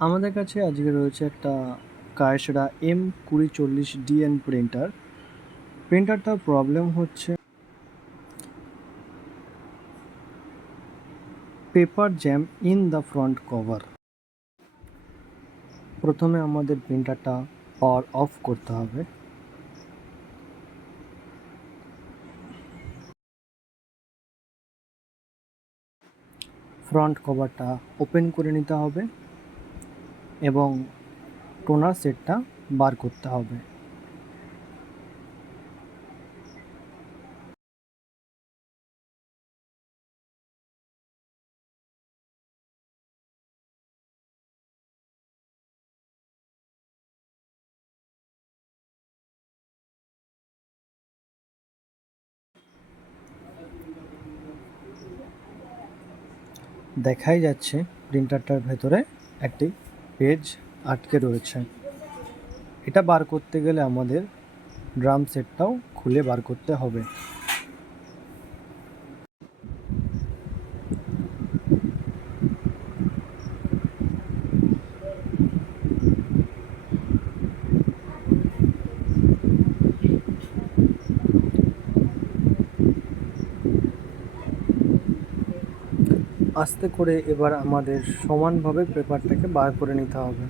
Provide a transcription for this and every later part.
আমাদের কাছে আজকে রয়েছে একটা কায়সেরা M2040 DN প্রিন্টারটার প্রবলেম হচ্ছে paper jam in the front cover. প্রথমে আমাদের প্রিন্টারটা পাওয়ার অফ করতে হবে। ফ্রন্ট কভারটা ওপেন করে নিতে হবে এবং টোনার সেটটা বার করতে হবে। দেখাই যাচ্ছে প্রিন্টারটার ভেতরে একটি পেজ আটকে রয়েছে। এটা বার করতে গেলে আমাদের ড্রাম সেটটাও খুলে বার করতে হবে। আস্তে করে এবার আমাদের সমানভাবে পেপারটাকে বার করে নিতে হবে।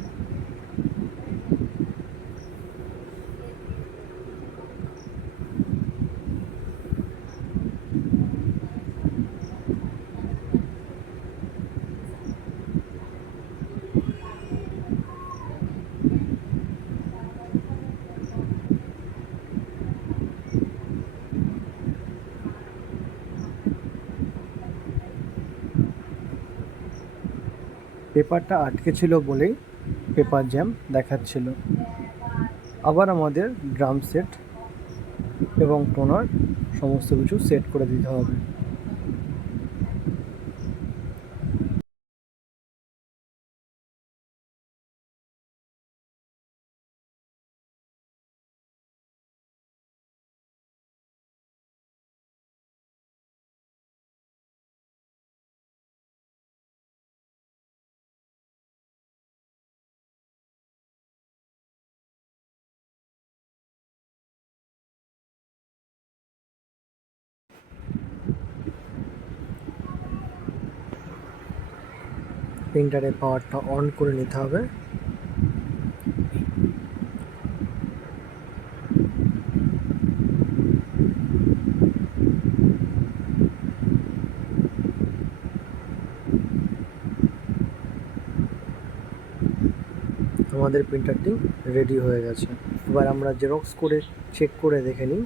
পেপারটা আটকে ছিল বলেই পেপার জ্যাম দেখাচ্ছিল। আবার আমাদের ড্রাম সেট এবং টোনার সমস্ত কিছু সেট করে দিতে হবে। প্রিন্টারের পাওয়ারটা অন করে নিতে হবে। আমাদের প্রিন্টারটি রেডি হয়ে গেছে। এবার আমরা জেরক্স করে চেক করে দেখে নিই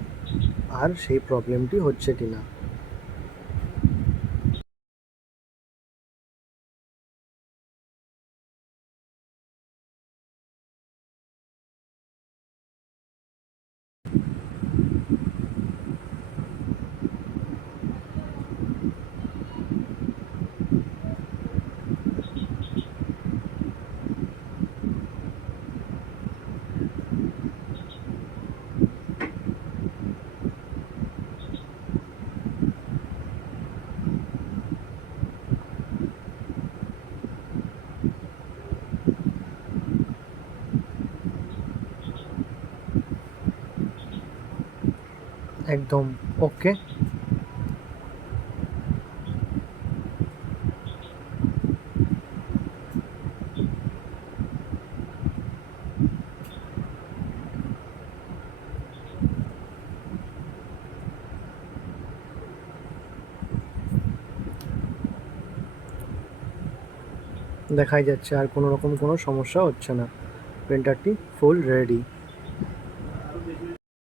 আর সেই প্রবলেমটি হচ্ছে কিনা। একদম ওকে। দেখাই যাচ্ছে আর কোনো রকম কোনো সমস্যা হচ্ছে না। প্রিন্টারটি ফুল রেডি।